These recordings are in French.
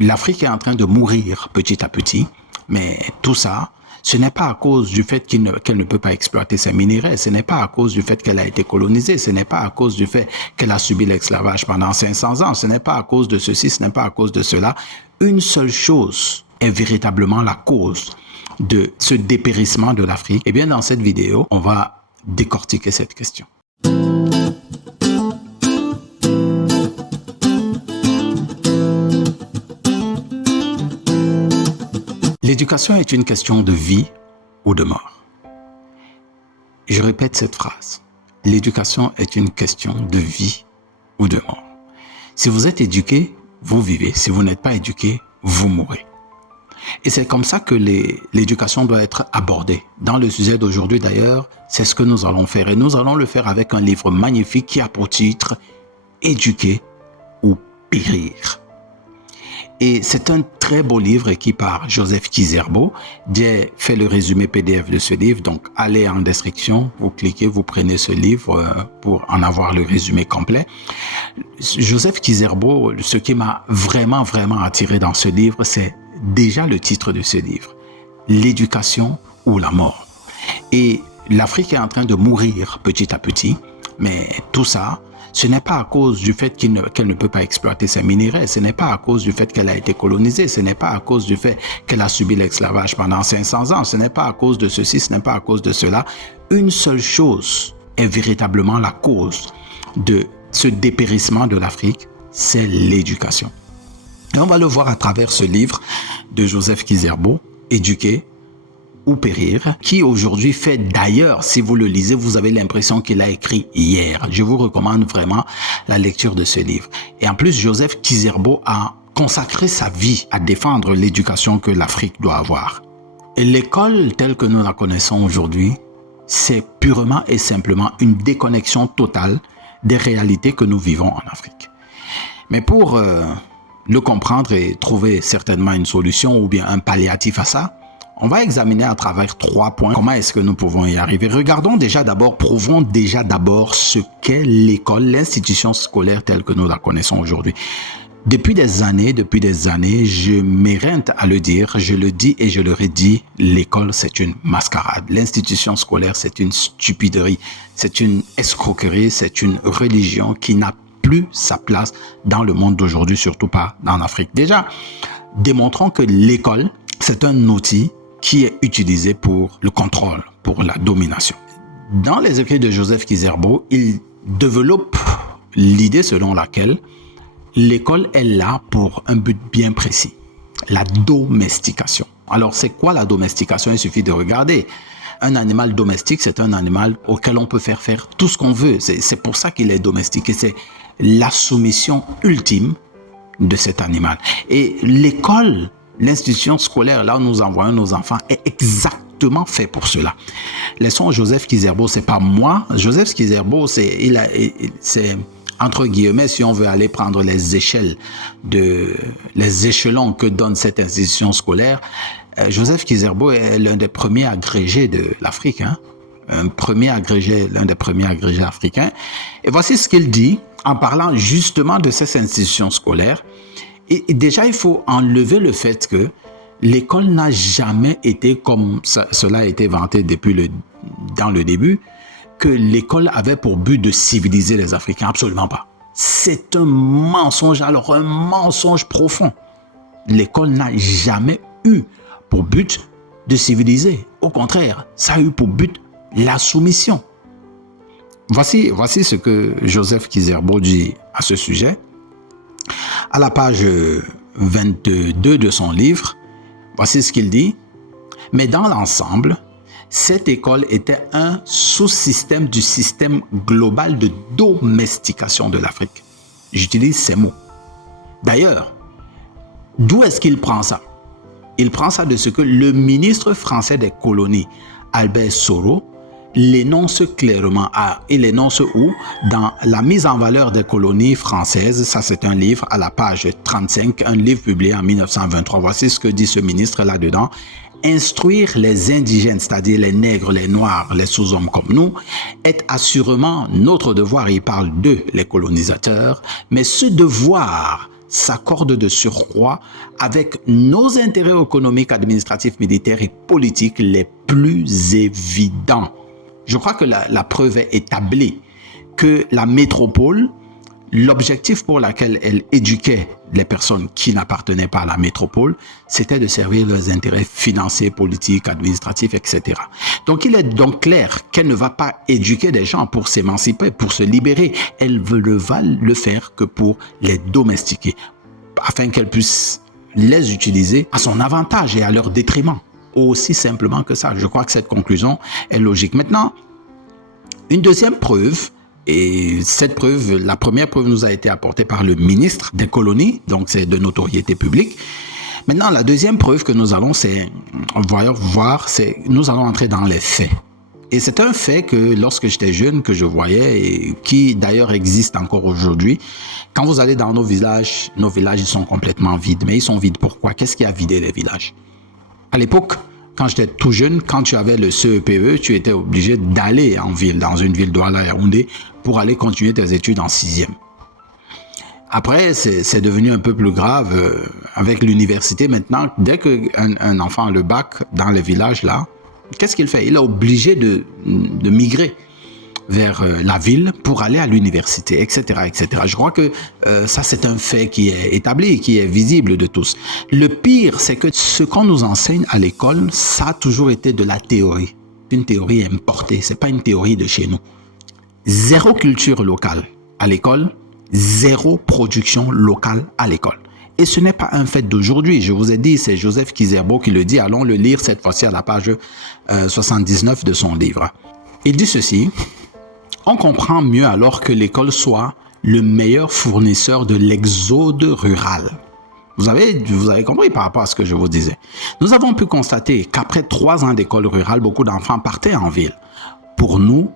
L'Afrique est en train de mourir petit à petit, mais tout ça, ce n'est pas à cause du fait qu'elle ne peut pas exploiter ses minéraux, ce n'est pas à cause du fait qu'elle a été colonisée, ce n'est pas à cause du fait qu'elle a subi l'esclavage pendant 500 ans, ce n'est pas à cause de ceci, ce n'est pas à cause de cela. Une seule chose est véritablement la cause de ce dépérissement de l'Afrique. Eh bien, dans cette vidéo, on va décortiquer cette question. L'éducation est une question de vie ou de mort. Je répète cette phrase. L'éducation est une question de vie ou de mort. Si vous êtes éduqué, vous vivez. Si vous n'êtes pas éduqué, vous mourrez. Et c'est comme ça que l'éducation doit être abordée. Dans le sujet d'aujourd'hui d'ailleurs, c'est ce que nous allons faire. Et nous allons le faire avec un livre magnifique qui a pour titre « Éduquer ou périr ». Et c'est un très beau livre écrit par Joseph Kizerbo. J'ai fait le résumé PDF de ce livre, donc allez en description, vous cliquez, vous prenez ce livre pour en avoir le résumé complet. Joseph Kizerbo, ce qui m'a vraiment attiré dans ce livre, c'est déjà le titre de ce livre, l'éducation ou la mort. Et l'Afrique est en train de mourir petit à petit, mais tout ça, ce n'est pas à cause du fait qu'elle ne peut pas exploiter ses minéraux, ce n'est pas à cause du fait qu'elle a été colonisée, ce n'est pas à cause du fait qu'elle a subi l'esclavage pendant 500 ans, ce n'est pas à cause de ceci, ce n'est pas à cause de cela. Une seule chose est véritablement la cause de ce dépérissement de l'Afrique, c'est l'éducation. Et on va le voir à travers ce livre de Joseph Kizerbo, Éduquer ou périr, qui aujourd'hui fait d'ailleurs, si vous le lisez, vous avez l'impression qu'il a écrit hier. Je vous recommande vraiment la lecture de ce livre. Et en plus, Joseph Kizerbo a consacré sa vie à défendre l'éducation que l'Afrique doit avoir. Et l'école telle que nous la connaissons aujourd'hui, c'est purement et simplement une déconnexion totale des réalités que nous vivons en Afrique. Mais pour le comprendre et trouver certainement une solution ou bien un palliatif à ça, on va examiner à travers 3 points comment est-ce que nous pouvons y arriver. Regardons déjà d'abord, prouvons déjà d'abord ce qu'est l'école, l'institution scolaire telle que nous la connaissons aujourd'hui. Depuis des années, je m'éreinte à le dire, je le dis et je le redis, l'école c'est une mascarade. L'institution scolaire c'est une stupiderie, c'est une escroquerie, c'est une religion qui n'a plus sa place dans le monde d'aujourd'hui, surtout pas en Afrique. Déjà, démontrons que l'école c'est un outil qui est utilisé pour le contrôle, pour la domination. Dans les écrits de Joseph Kizerbo, il développe l'idée selon laquelle l'école est là pour un but bien précis, la domestication. Alors, c'est quoi la domestication? Il suffit de regarder. Un animal domestique, c'est un animal auquel on peut faire tout ce qu'on veut. C'est pour ça qu'il est domestiqué. C'est la soumission ultime de cet animal. Et l'école, l'institution scolaire, là où nous envoyons nos enfants, est exactement fait pour cela. Laissons Joseph Kizerbo, c'est pas moi. Joseph Kizerbo, c'est entre guillemets, si on veut aller prendre les échelons que donne cette institution scolaire, Joseph Kizerbo est l'un des premiers agrégés de l'Afrique, hein? L'un des premiers agrégés africains. Et voici ce qu'il dit en parlant justement de ces institutions scolaires. Et déjà, il faut enlever le fait que l'école n'a jamais été, comme cela a été vanté dans le début, que l'école avait pour but de civiliser les Africains. Absolument pas. C'est un mensonge, alors un mensonge profond. L'école n'a jamais eu pour but de civiliser. Au contraire, ça a eu pour but la soumission. Voici ce que Joseph Kizerbo dit à ce sujet. À la page 22 de son livre, voici ce qu'il dit. Mais dans l'ensemble, cette école était un sous-système du système global de domestication de l'Afrique. J'utilise ces mots. D'ailleurs, d'où est-ce qu'il prend ça? Il prend ça de ce que le ministre français des colonies, Albert Soro, l'énonce clairement. Il énonce où? Dans La mise en valeur des colonies françaises. Ça, c'est un livre à la page 35, un livre publié en 1923. Voici ce que dit ce ministre là-dedans. Instruire les indigènes, c'est-à-dire les nègres, les noirs, les sous-hommes comme nous, est assurément notre devoir. Il parle d'eux, les colonisateurs, mais ce devoir s'accorde de surcroît avec nos intérêts économiques, administratifs, militaires et politiques les plus évidents. Je crois que la preuve est établie que la métropole, l'objectif pour lequel elle éduquait les personnes qui n'appartenaient pas à la métropole, c'était de servir leurs intérêts financiers, politiques, administratifs, etc. Donc, il est donc clair qu'elle ne va pas éduquer des gens pour s'émanciper, pour se libérer. Elle ne va le faire que pour les domestiquer, afin qu'elle puisse les utiliser à son avantage et à leur détriment. Aussi simplement que ça. Je crois que cette conclusion est logique. Maintenant, une deuxième preuve, et cette preuve, la première preuve nous a été apportée par le ministre des colonies, donc c'est de notoriété publique. Maintenant, la deuxième preuve que nous allons, nous allons entrer dans les faits. Et c'est un fait que lorsque j'étais jeune, que je voyais, et qui d'ailleurs existe encore aujourd'hui. Quand vous allez dans nos villages, ils sont complètement vides. Mais ils sont vides pourquoi? Qu'est-ce qui a vidé les villages? À l'époque, quand j'étais tout jeune, quand tu avais le CEPE, tu étais obligé d'aller en ville, dans une ville Douala Yaoundé, pour aller continuer tes études en 6e. Après, c'est devenu un peu plus grave avec l'université. Maintenant, dès qu'un enfant a le bac dans les villages, là, qu'est-ce qu'il fait? Il est obligé de migrer vers la ville pour aller à l'université, etc., etc. Je crois que ça, c'est un fait qui est établi, qui est visible de tous. Le pire, c'est que ce qu'on nous enseigne à l'école, ça a toujours été de la théorie. Une théorie importée, c'est pas une théorie de chez nous. Zéro culture locale à l'école, zéro production locale à l'école. Et ce n'est pas un fait d'aujourd'hui. Je vous ai dit, c'est Joseph Kizerbo qui le dit. Allons le lire cette fois-ci à la page 79 de son livre. Il dit ceci: on comprend mieux alors que l'école soit le meilleur fournisseur de l'exode rural. Vous avez compris par rapport à ce que je vous disais. Nous avons pu constater qu'après 3 ans d'école rurale, beaucoup d'enfants partaient en ville. Pour nous,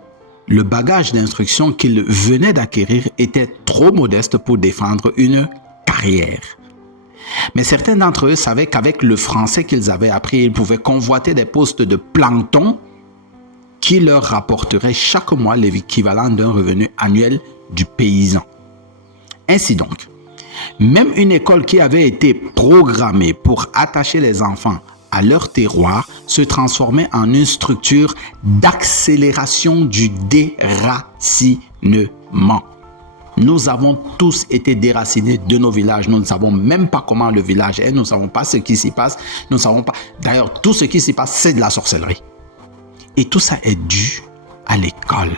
le bagage d'instruction qu'ils venaient d'acquérir était trop modeste pour défendre une carrière. Mais certains d'entre eux savaient qu'avec le français qu'ils avaient appris, ils pouvaient convoiter des postes de plancton qui leur rapporterait chaque mois l'équivalent d'un revenu annuel du paysan. Ainsi donc, même une école qui avait été programmée pour attacher les enfants à leur terroir se transformait en une structure d'accélération du déracinement. Nous avons tous été déracinés de nos villages. Nous ne savons même pas comment le village est. Nous ne savons pas ce qui s'y passe. Nous ne savons pas. D'ailleurs, tout ce qui s'y passe, c'est de la sorcellerie. Et tout ça est dû à l'école,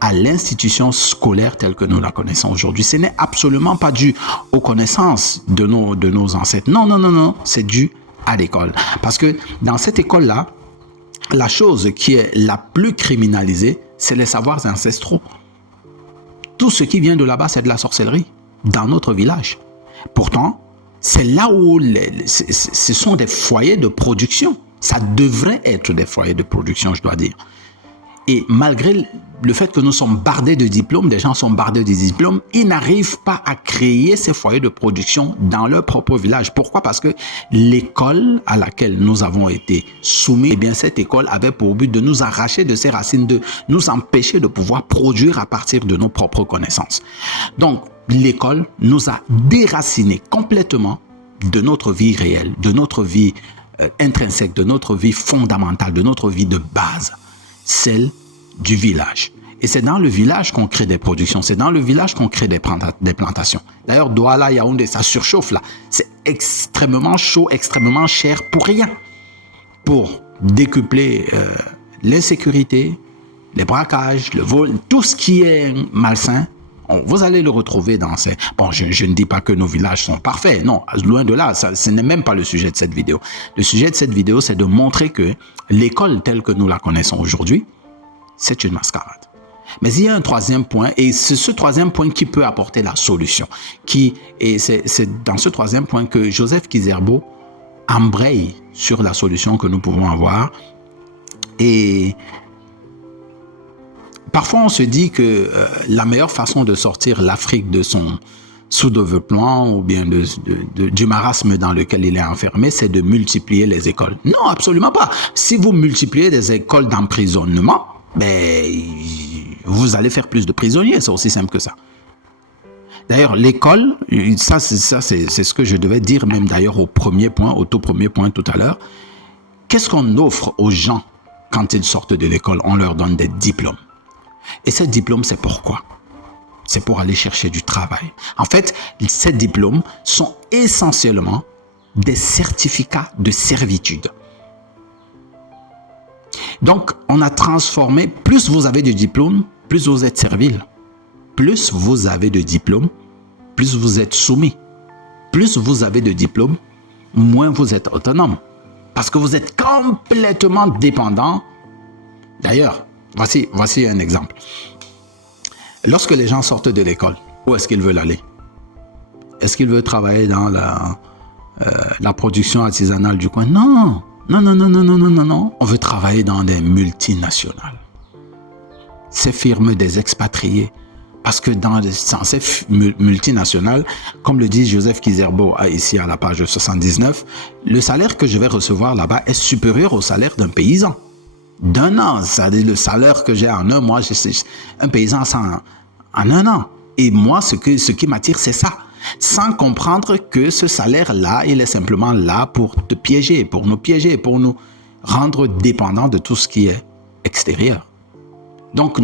à l'institution scolaire telle que nous la connaissons aujourd'hui. Ce n'est absolument pas dû aux connaissances de nos ancêtres. Non, non, non, non. C'est dû à l'école. Parce que dans cette école-là, la chose qui est la plus criminalisée, c'est les savoirs ancestraux. Tout ce qui vient de là-bas, c'est de la sorcellerie dans notre village. Pourtant, c'est là où ce sont des foyers de production. Ça devrait être des foyers de production, je dois dire. Et malgré le fait que nous sommes bardés de diplômes, des gens sont bardés de diplômes, ils n'arrivent pas à créer ces foyers de production dans leur propre village. Pourquoi? Parce que l'école à laquelle nous avons été soumis, eh bien cette école avait pour but de nous arracher de ces racines, de nous empêcher de pouvoir produire à partir de nos propres connaissances. Donc, l'école nous a déracinés complètement de notre vie réelle, de notre vie intrinsèque, de notre vie fondamentale, de notre vie de base, celle du village. Et c'est dans le village qu'on crée des productions, c'est dans le village qu'on crée des plantations. D'ailleurs, Douala, Yaoundé, ça surchauffe là. C'est extrêmement chaud, extrêmement cher pour rien. Pour décupler l'insécurité, les braquages, le vol, tout ce qui est malsain, vous allez le retrouver dans ces... Bon, je ne dis pas que nos villages sont parfaits. Non, loin de là, ce n'est même pas le sujet de cette vidéo. Le sujet de cette vidéo, c'est de montrer que l'école telle que nous la connaissons aujourd'hui, c'est une mascarade. Mais il y a un troisième point, et c'est ce troisième point qui peut apporter la solution. Et c'est dans ce troisième point que Joseph Kizerbo embraye sur la solution que nous pouvons avoir. Et parfois, on se dit que la meilleure façon de sortir l'Afrique de son sous-développement ou bien du marasme dans lequel il est enfermé, c'est de multiplier les écoles. Non, absolument pas. Si vous multipliez des écoles d'emprisonnement, ben, vous allez faire plus de prisonniers, c'est aussi simple que ça. D'ailleurs, l'école, ça c'est ce que je devais dire même d'ailleurs au tout premier point tout à l'heure. Qu'est-ce qu'on offre aux gens quand ils sortent de l'école? On leur donne des diplômes. Et ces diplômes, c'est pourquoi? C'est pour aller chercher du travail. En fait, ces diplômes sont essentiellement des certificats de servitude. Donc, on a transformé, plus vous avez de diplômes, plus vous êtes servile. Plus vous avez de diplômes, plus vous êtes soumis. Plus vous avez de diplômes, moins vous êtes autonome. Parce que vous êtes complètement dépendant. D'ailleurs, voici un exemple. Lorsque les gens sortent de l'école, où est-ce qu'ils veulent aller? Est-ce qu'ils veulent travailler dans la production artisanale du coin? Non. Non. On veut travailler dans des multinationales. Ces firmes des expatriés. Parce que dans ces multinationales, comme le dit Joseph Kizerbo ici à la page 79, le salaire que je vais recevoir là-bas est supérieur au salaire d'un paysan. D'un an, c'est-à-dire le salaire que j'ai en un mois, un paysan en un an. Et moi, ce qui m'attire, c'est ça. Sans comprendre que ce salaire-là, il est simplement là pour te piéger, pour nous rendre dépendants de tout ce qui est extérieur. Donc,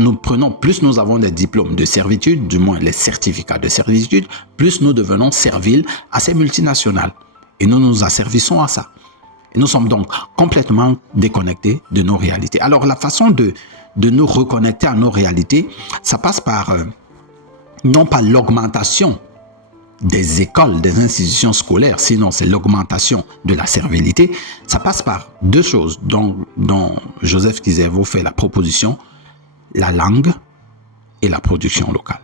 plus nous avons des diplômes de servitude, du moins les certificats de servitude, plus nous devenons serviles à ces multinationales. Et nous nous asservissons à ça. Et nous sommes donc complètement déconnectés de nos réalités. Alors, la façon de nous reconnecter à nos réalités, ça passe par, non pas l'augmentation des écoles, des institutions scolaires, sinon c'est l'augmentation de la servilité. Ça passe par deux choses dont Joseph Kizerbo fait la proposition: la langue et la production locale.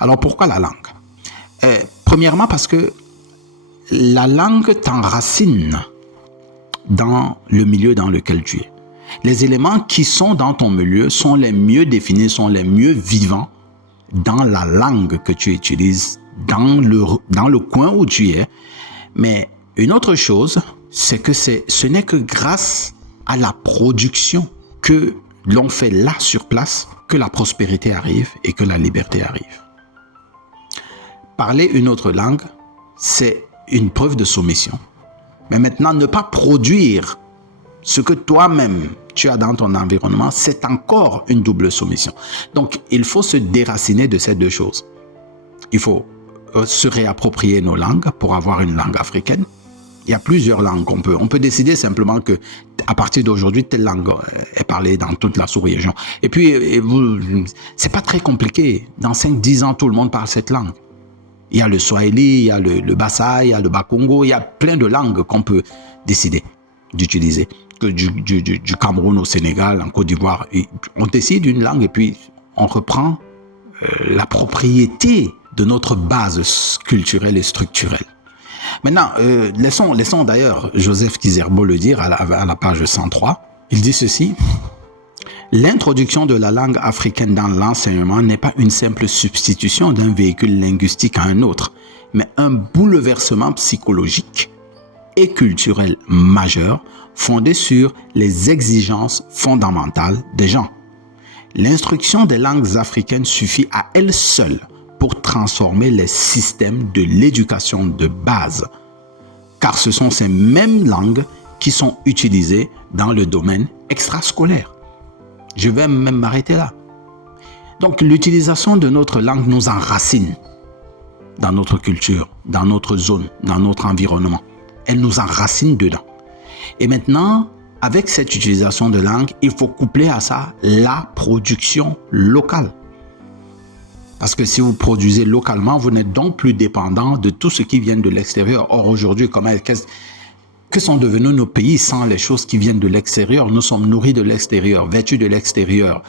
Alors pourquoi la langue? Premièrement parce que la langue t'enracine dans le milieu dans lequel tu es. Les éléments qui sont dans ton milieu sont les mieux définis, sont les mieux vivants dans la langue que tu utilises, dans le coin où tu es. Mais une autre chose, c'est que ce n'est que grâce à la production que l'on fait là sur place que la prospérité arrive et que la liberté arrive. Parler une autre langue, c'est une preuve de soumission. Mais maintenant, ne pas produire ce que toi-même tu as dans ton environnement, c'est encore une double soumission. Donc, il faut se déraciner de ces deux choses. Il faut se réapproprier nos langues pour avoir une langue africaine. Il y a plusieurs langues qu'on peut. On peut décider simplement que à partir d'aujourd'hui, telle langue est parlée dans toute la sous-région. Et puis, c'est pas très compliqué. Dans 5-10 ans, tout le monde parle cette langue. Il y a le Swahili, il y a le Bassa, il y a le Bakongo, il y a plein de langues qu'on peut décider d'utiliser. Que du Cameroun au Sénégal, en Côte d'Ivoire, on décide une langue et puis on reprend la propriété de notre base culturelle et structurelle. Maintenant, laissons d'ailleurs Joseph Kizerbo le dire à la page 103. Il dit ceci: l'introduction de la langue africaine dans l'enseignement n'est pas une simple substitution d'un véhicule linguistique à un autre, mais un bouleversement psychologique et culturel majeur fondé sur les exigences fondamentales des gens. L'instruction des langues africaines suffit à elle seule pour transformer les systèmes de l'éducation de base, car ce sont ces mêmes langues qui sont utilisées dans le domaine extrascolaire. Je vais même m'arrêter là. Donc, l'utilisation de notre langue nous enracine dans notre culture, dans notre zone, dans notre environnement. Elle nous enracine dedans. Et maintenant, avec cette utilisation de langue, il faut coupler à ça la production locale. Parce que si vous produisez localement, vous n'êtes donc plus dépendant de tout ce qui vient de l'extérieur. Or, aujourd'hui, que sont devenus nos pays sans les choses qui viennent de l'extérieur? Nous sommes nourris de l'extérieur, vêtus de l'extérieur.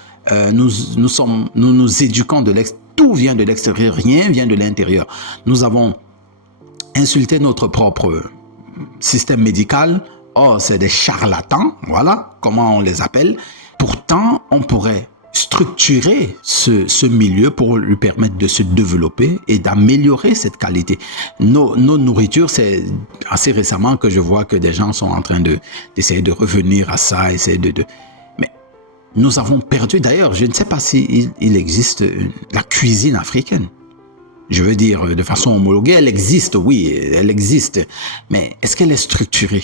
Nous nous éduquons de l'extérieur. Tout vient de l'extérieur, rien vient de l'intérieur. Nous avons insulté notre propre système médical. Oh, c'est des charlatans, voilà comment on les appelle. Pourtant, on pourrait structurer ce milieu pour lui permettre de se développer et d'améliorer cette qualité. Nos nourritures, c'est assez récemment que je vois que des gens sont en train d'essayer de revenir à ça, mais nous avons perdu. D'ailleurs, je ne sais pas s'il existe la cuisine africaine. Je veux dire, de façon homologuée, elle existe, oui, elle existe. Mais est-ce qu'elle est structurée?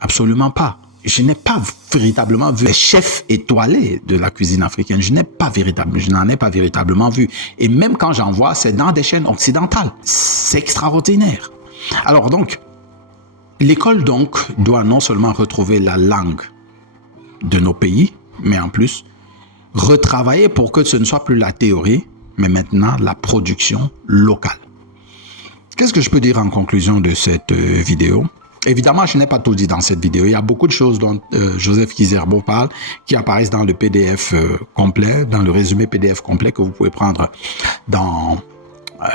Absolument pas. Je n'ai pas véritablement vu les chefs étoilés de la cuisine africaine. Je n'en ai pas véritablement vu. Et même quand j'en vois, c'est dans des chaînes occidentales. C'est extraordinaire. Alors donc, l'école donc doit non seulement retrouver la langue de nos pays, mais en plus, retravailler pour que ce ne soit plus la théorie, mais maintenant la production locale. Qu'est-ce que je peux dire en conclusion de cette vidéo? Évidemment, je n'ai pas tout dit dans cette vidéo. Il y a beaucoup de choses dont Joseph Kizerbo parle qui apparaissent dans le PDF complet, dans le résumé PDF complet que vous pouvez prendre dans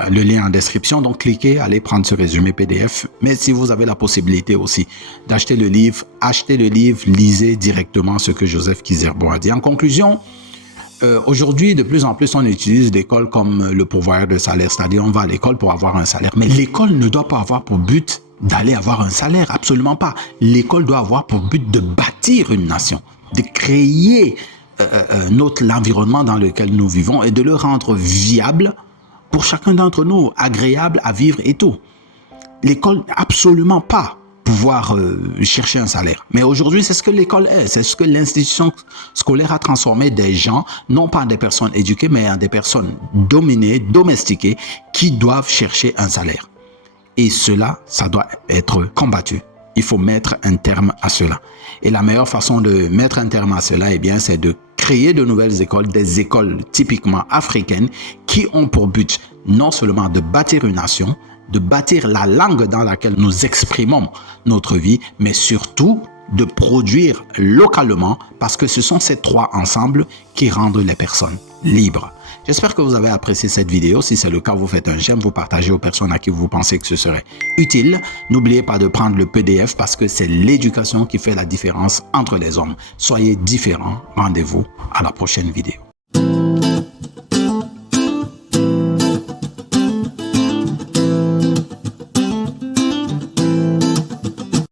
le lien en description. Donc, cliquez, allez prendre ce résumé PDF. Mais si vous avez la possibilité aussi d'acheter le livre, achetez le livre, lisez directement ce que Joseph Kizerbo a dit. En conclusion, aujourd'hui, de plus en plus, on utilise l'école comme le pourvoyeur de salaire. C'est-à-dire, on va à l'école pour avoir un salaire. Mais l'école ne doit pas avoir pour but d'aller avoir un salaire, absolument pas. L'école doit avoir pour but de bâtir une nation, de créer l'environnement dans lequel nous vivons et de le rendre viable pour chacun d'entre nous, agréable à vivre et tout. L'école, absolument pas pouvoir chercher un salaire. Mais aujourd'hui, c'est ce que l'école est. C'est ce que l'institution scolaire a transformé des gens, non pas en des personnes éduquées, mais en des personnes dominées, domestiquées, qui doivent chercher un salaire. Et cela, ça doit être combattu. Il faut mettre un terme à cela. Et la meilleure façon de mettre un terme à cela, eh bien, c'est de créer de nouvelles écoles, des écoles typiquement africaines qui ont pour but non seulement de bâtir une nation, de bâtir la langue dans laquelle nous exprimons notre vie, mais surtout de produire localement, parce que ce sont ces trois ensembles qui rendent les personnes libres. J'espère que vous avez apprécié cette vidéo. Si c'est le cas, vous faites un j'aime, vous partagez aux personnes à qui vous pensez que ce serait utile. N'oubliez pas de prendre le PDF parce que c'est l'éducation qui fait la différence entre les hommes. Soyez différents. Rendez-vous à la prochaine vidéo.